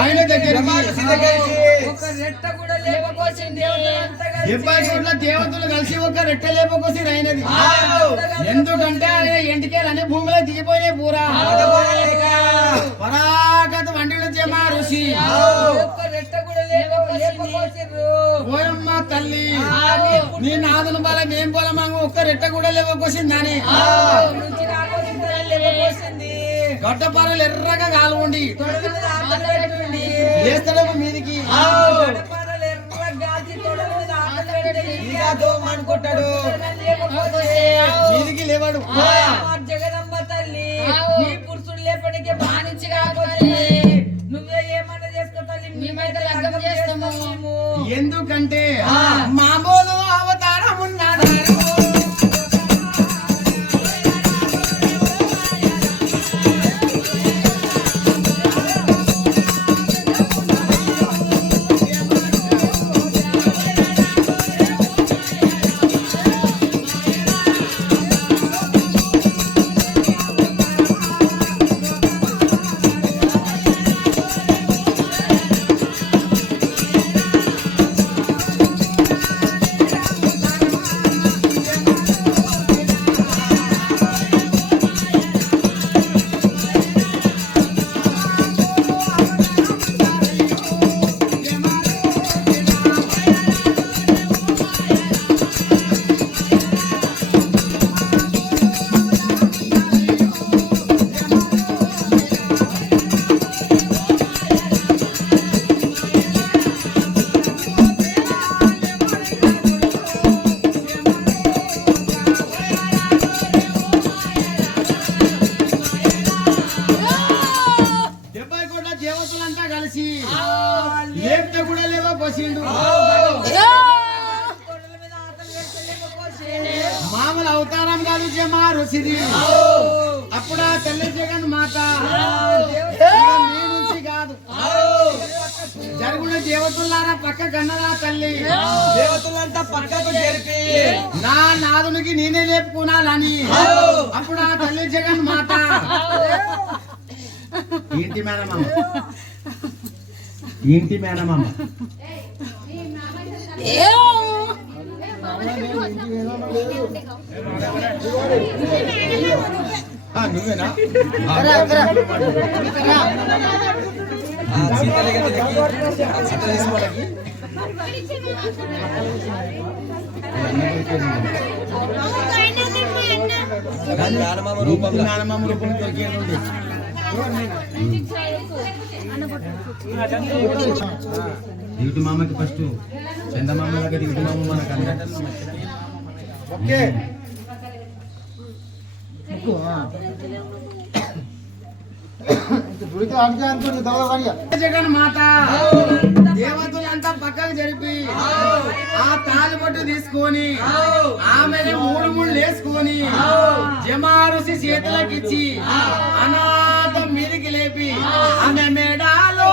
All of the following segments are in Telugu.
ఆయన దగ్గర ఒక రెట్ట కూడా లేకపోసింది. 70 కోట్ల దేవతలు కలిసి ఒక రెట్ట లేపకోసి అయినది. ఎందుకంటే ఆయన ఎంటికేలని భూమిలో దిగిపోయినాయి పూరా. పరాగత వండిలో జమా ఋషి ఒక్క రెట్ట కూడా లేకపోసిండ్రు. ఓయమ్మ తల్లి నీ నాదును బలం ఏం పొలమాంగ ఒక్క రెట్ట కూడా లేవకోసిందని గడ్డపారలు ఎర్రగా కాలువండి లేస్తాడు మీదికి అనుకుంటాడు మీదికి లేవాడు. జగదంబ తల్లి నీ పురుషుడు లేపడికి బానించి కాకపోతే నువ్వే ఏమన్నా చేసుకో తల్లి, మేమైతే లగ్గం చేస్తాము. ఎందుకంటే మామూలు అవతారం ఉన్నాడు. దేవతలంతా కలిసి లేపితే కూడా లేవో పోసిండు. మామూలు అవతారం కాదు జమా ఋషిది. అప్పుడు ఆ తల్లి జగన్ మాత మీ నుంచి కాదు జరుగున దేవతలారా పక్క కన్నదా తల్లి. దేవతలంతా పక్కకు జరిపి నా నాదునికి నేనే లేపుకున్నాలని అప్పుడు ఆ తల్లి జగన్ మాత ఇంటి మేనమామ ఇంటి మేనమామ నువ్వేనా మేనమామ రూపం దొరికేది. దిగుటి మామకి ఫస్ట్ చందమామ లాగా దిగుటి మామ మనకు ఓకే. జగన్ మాత దేవతలంతా పక్కకు జరిపి ఆ తాలిబొట్టు తీసుకొని ఆమెని మూడు వేసుకొని జమా ఋషి చేతులకిచ్చి అనాథం మీదికి లేపి ఆమె మేడాలో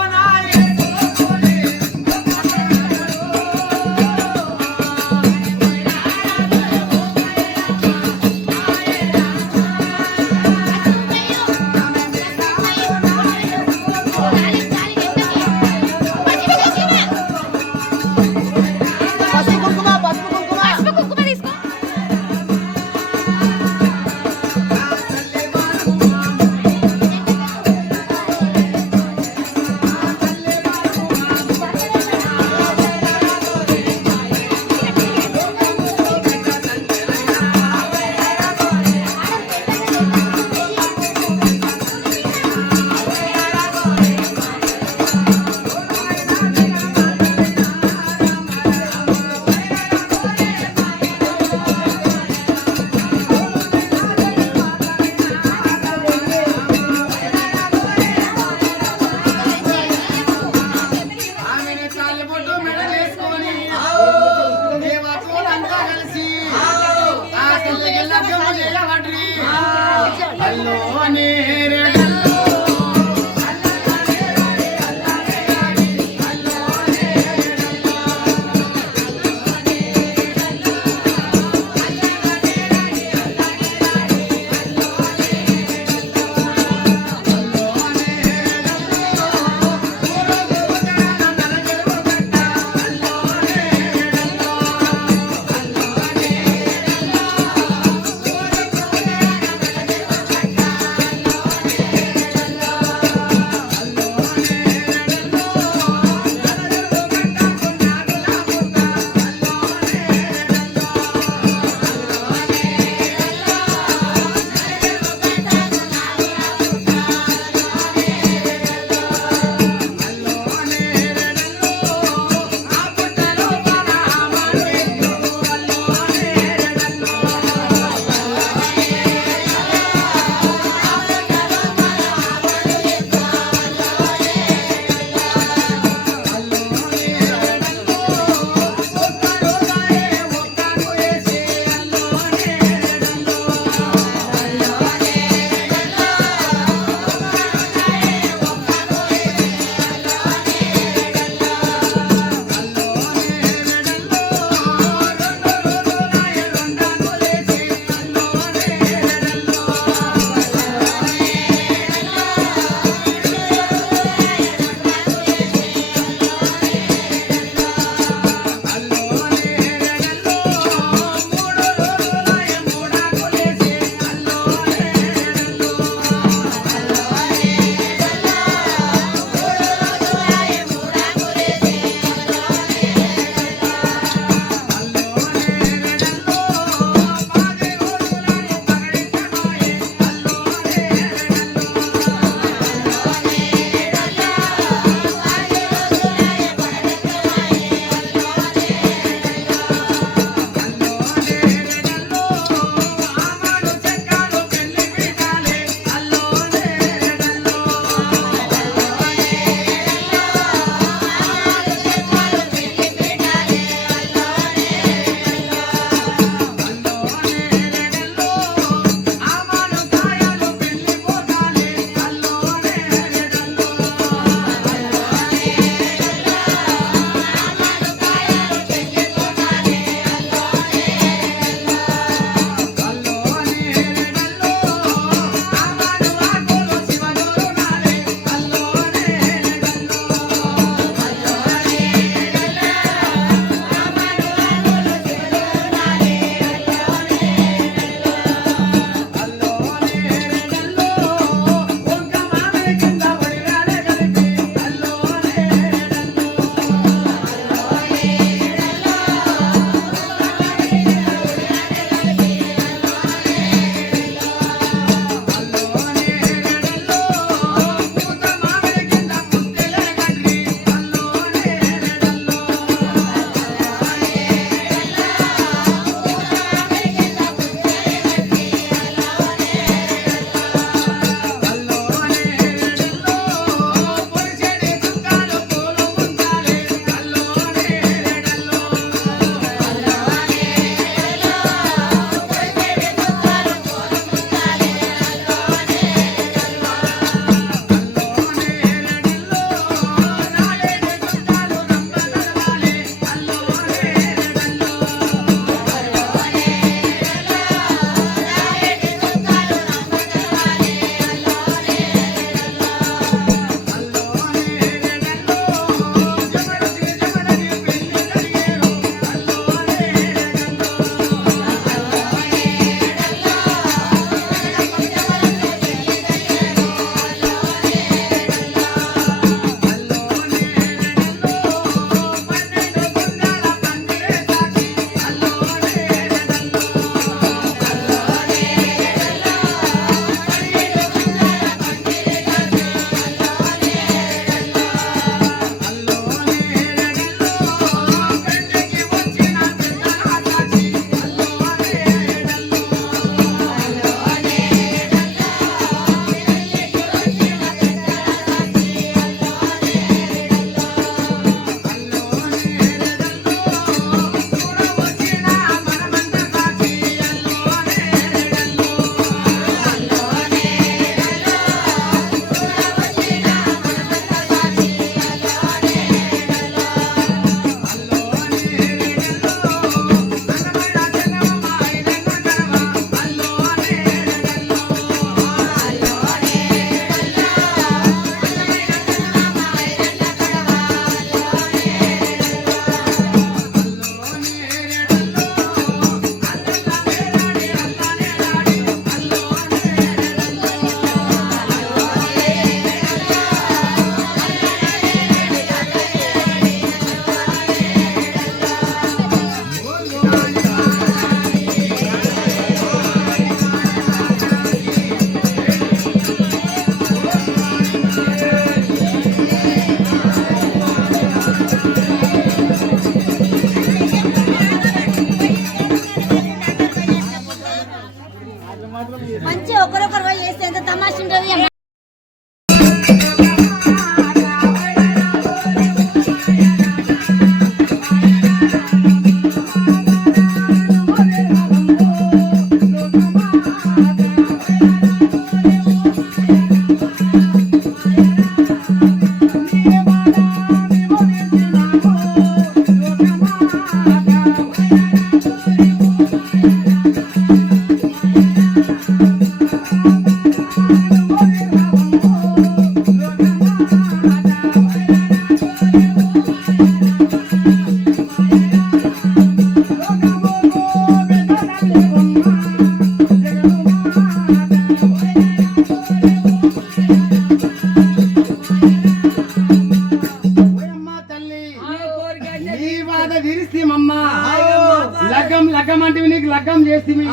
లగ్గం అంటే నీకు లగ్గం చేస్తుంది.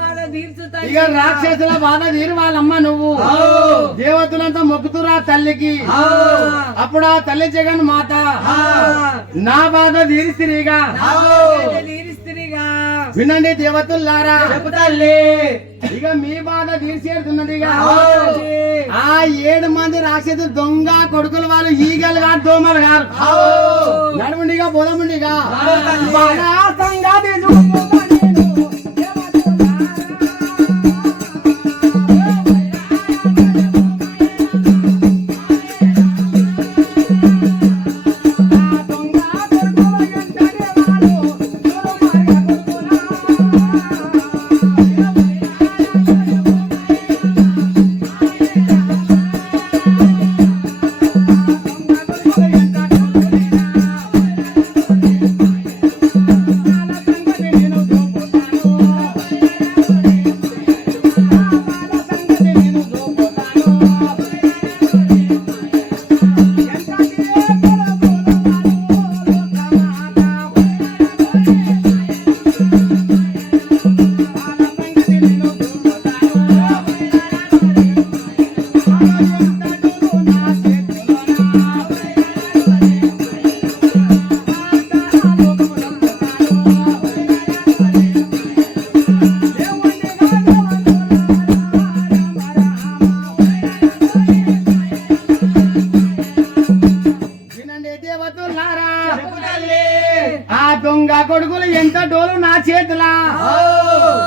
బాధ తీర్చు తల్లి. ఇక రాక్షసుల బాధ తీరు వాళ్ళమ్మ నువ్వు దేవతలంతా మొక్కుతురా తల్లికి. అప్పుడు ఆ తల్లి జగన్ మాత నా బాధ తీరిసిరిగా తీరిస్త్రీగా వినండి దేవతల్లారా, తల్లి ఇక మీ బాధ తీర్చేడుతున్నది. ఆ 7 మంది రాక్షసులు దొంగ కొడుకులు వాళ్ళు ఈగలు గారు దోమలు గారు నడుముండిగా బోధముండిగా సంగాది దొంగ కొడుకులు ఎంత డోలు నా చేతులా.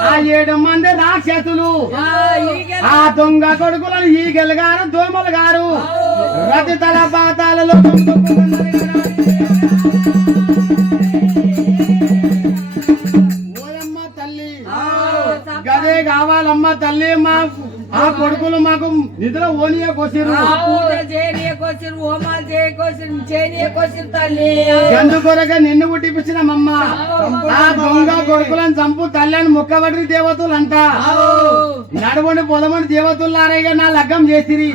ఆ 7 మంది రాక్షసులు ఆ దొంగ కొడుకులను ఈగలు గారు దోమలు గారు రతి తల పాతాలలో ఓయమ్మ తల్లి గదే కావాలమ్మ తల్లి. మా ఆ కొడుకులు మాకు నిద్ర ఓనియ కోసిరు, పూజ చేయనీయకొచ్చిరు, హోమాలు చేయనీయకొచ్చిరు తల్లి. ఎందుకొరక నిన్ను పుట్టిపించినమ్మ. ఆ దొంగ కొడుకులను చంపు తల్లి అని ముక్కబడి దేవతలంతా నడుముని పొదమని దేవతలారేగా నా లగ్గం చేసిరి.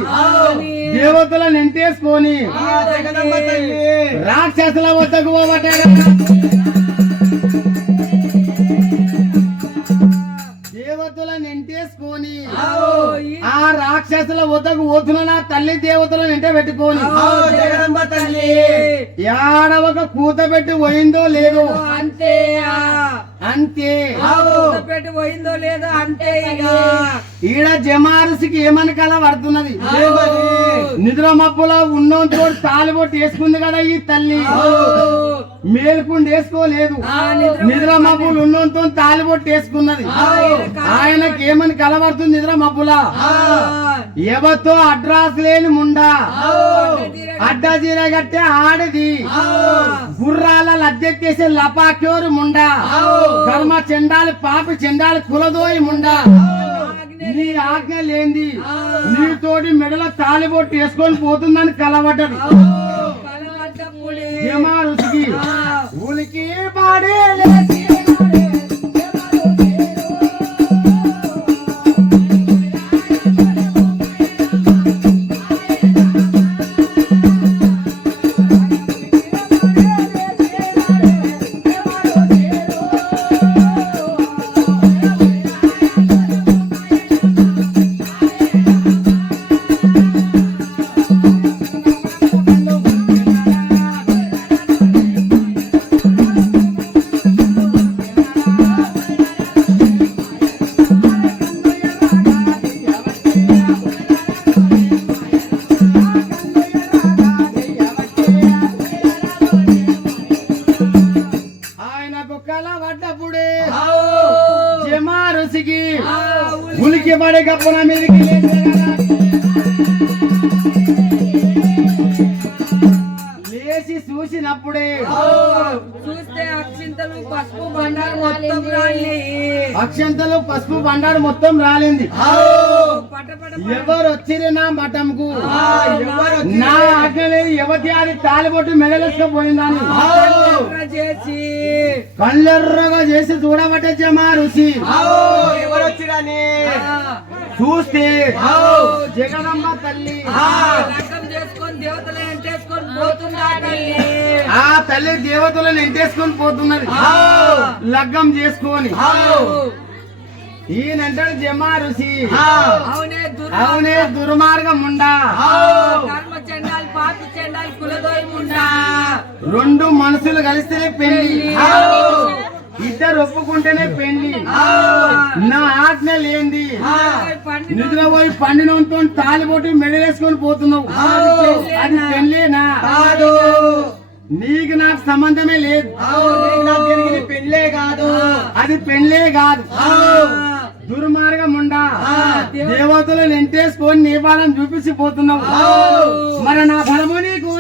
దేవతలను ఎంటేసుకొని రాక్షసుల వద్దకు పోవటే దేవతలను ఎంటేసుకొని ఆ రాక్షసుల వద్దకు పోతున్న తల్లి దేవతలను ఎంట పెట్టుకొని జగదంబ తల్లి ఏడవక కూత పెట్టి పోయిందో లేదో అంతే అంతే పెట్టి పోయిందో లేదో అంతే. ఇక ఈడ జమారుసికి ఏమని కల పడుతున్నది. నిద్ర మప్పులో ఉన్నోతో తాలిబొట్టు వేసుకుంది కదా ఈ తల్లి, మేలుకుండి వేసుకోలేదు. నిద్ర మబ్బులు ఉన్నోతో తాలిబొట్టు వేసుకున్నది. ఆయనకి ఏమని కలబడుతుంది నిద్ర మబ్బులా. ఎవతో అడ్రాస్ లేని ముండా అడ్డా చీర కట్టే ఆడది గుర్రాల లద్దెక్కేసే లపాక్యోరు ముండా కర్మ చెండాలి పాపి చెండాలి కులదోయి ముండా. నీ ఆజ్ఞ లేంది నీతోటి మెడల తాలిబొట్టు వేసుకొని పోతుందని కలబడ్డది. రుచికి ఉలికి పాడే ఉలికి పడే గప్పన మీదకి లేచి చూసినప్పుడే చూస్తే అక్షింతలు పసుపు బండారు మొత్తం రాలి అక్షంతలు పసుపు బండారు మొత్తం రాలింది. ఎవరు వచ్చిరి నా మఠంకు నా ఆజ్ఞ లేదు. ఎవరి అది తాలిబొట్టు మెడలేసుకుపోయిందని చేసి కళ్ళెర్రగా చేసి చూడబట్టే జమా రుచి ఎవరు వచ్చిరని చూస్తే జగదమ్మ తల్లి లగ్గం చేసుకొని దేవతలు ఎంటేసుకొని పోతుందా తల్లి. ఆ తల్లి దేవతలను ఎంటేసుకొని పోతున్నది లగ్గం చేసుకొని. ఈయనంటాడు జమా ఋషి, అవునే అవునే దుర్మార్గం ఉండా, కర్మ చెండాలి పాపి చెండాలి కులదోయి ముండా. రెండు మనసులు కలిస్తేనే పెళ్లి, ఇద్దరు ఒప్పుకుంటేనే పెళ్లి. నా ఆజ్ఞ లేంది నిద్ర పోయి పండినంతో తాలిబొట్టి మెడలేసుకొని పోతున్నావు, అది పెళ్లేనా? నీకు నాకు సంబంధమే లేదు, పెళ్ళే కాదు, అది పెళ్లే కాదు. దుర్మార్గం ఉండా, దేవతలను ఎంటేసుకొని నీ బలం చూపించిపోతున్నావు. మరి నా బలము నీకు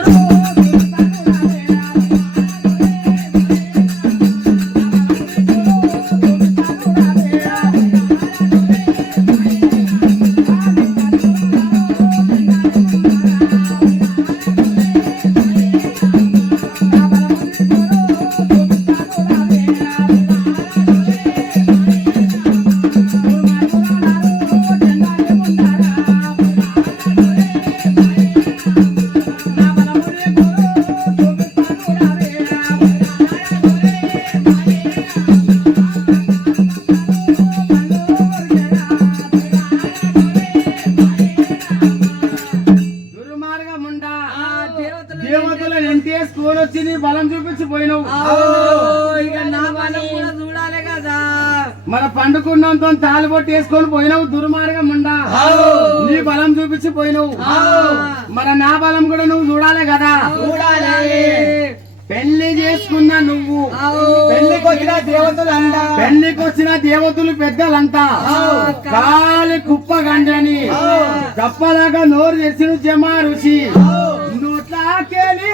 దేవతలను ఎంటేసుకొని వచ్చి నీ బలం చూపించిపోయినావు. ఇక నా బలం కూడా చూడాలి కదా. మన పండుకున్నంతో తాలిబొట్టి వేసుకొని పోయినావు. దుర్మార్గం ఉండా, నీ బలం చూపించిపోయినావు. మరి నా బలం కూడా నువ్వు చూడాలి కదా. పెళ్లి చేసుకున్నా నువ్వు, పెళ్లికొచ్చిన దేవతలంతా, పెళ్లికొచ్చిన దేవతలు పెద్దలంతా కాలి కుప్ప గండని కప్పలాగా నోరు తెచ్చిన జమా ఋషి నోట్లాకెళ్ళి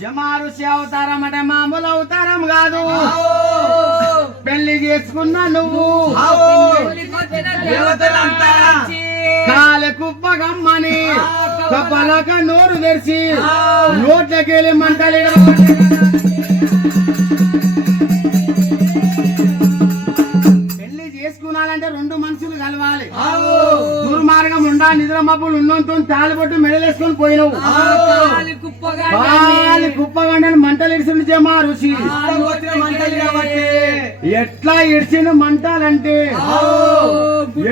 జమారుషి అవతారం అంటే మామూలు అవతారం కాదు. పెళ్లి చేసుకున్నా నువ్వు దేవతలంతా కాలి కుప్ప గమ్మని కప్పలక నోరు తెరిచి నోట్లకెళ్ళి మంటలు పెళ్లి చేసుకున్నాలంటే రెండు మనుషులు కలవాలి. దుర్మార్గం ఉండా, నిద్ర మబ్బులు ఉన్నంతో తాలిబొట్టు మెడలేసుకొని పోయినావు. కాలి కుప్పగండని మంటలు ఇడిచిండు జమా ఋషి. ఎట్లా ఇడిచిన మంటలంటే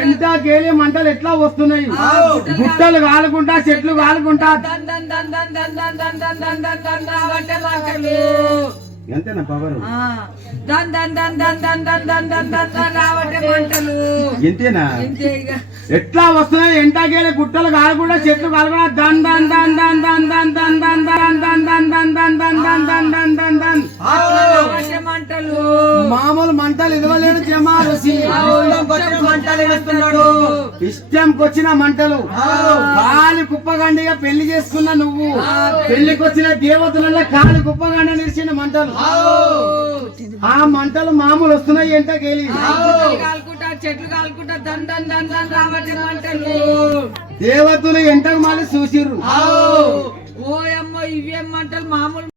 ఎంటకేలి మంటలు ఎట్లా వస్తున్నాయి. గుట్టలు కాలుకుంటా, చెట్లు కాలుకుంటా. ఎంతేనా పవర్? ఎంతేనా? ఎట్లా వస్తున్నాయి ఎంటకేలి గుట్టలు కాలుకుంటా, చెట్లు కాలుకుంటా. దన్ దన్ దన్ దన్ దన్ దన్ దన్ దన్ దన్ దన్ దన్ దన్ దన్ దన్ దన్ దన్ దన్ దన్ దన్. మామూలు మంటలు ఇవ్వలేడు జమా ఋషి. ఇష్టంకొచ్చిన మంటలు. కాలి కుప్పగండిగా పెళ్లి చేసుకున్నా నువ్వు. పెళ్లికొచ్చిన దేవతలలో కాలి కుప్పగండ నిలిచిన మంటలు. ఆ మంటలు మామూలు వస్తున్నాయి ఎంటకేలి. చెట్లు కాలుకుంటా దన్ దన్ దన్ దన్ రావట్లే మంటలు. దేవతలు ఎంటకు మళ్ళీ చూసిర్రు. ఓయమ్మ ఇవేం మంటలు మామూలు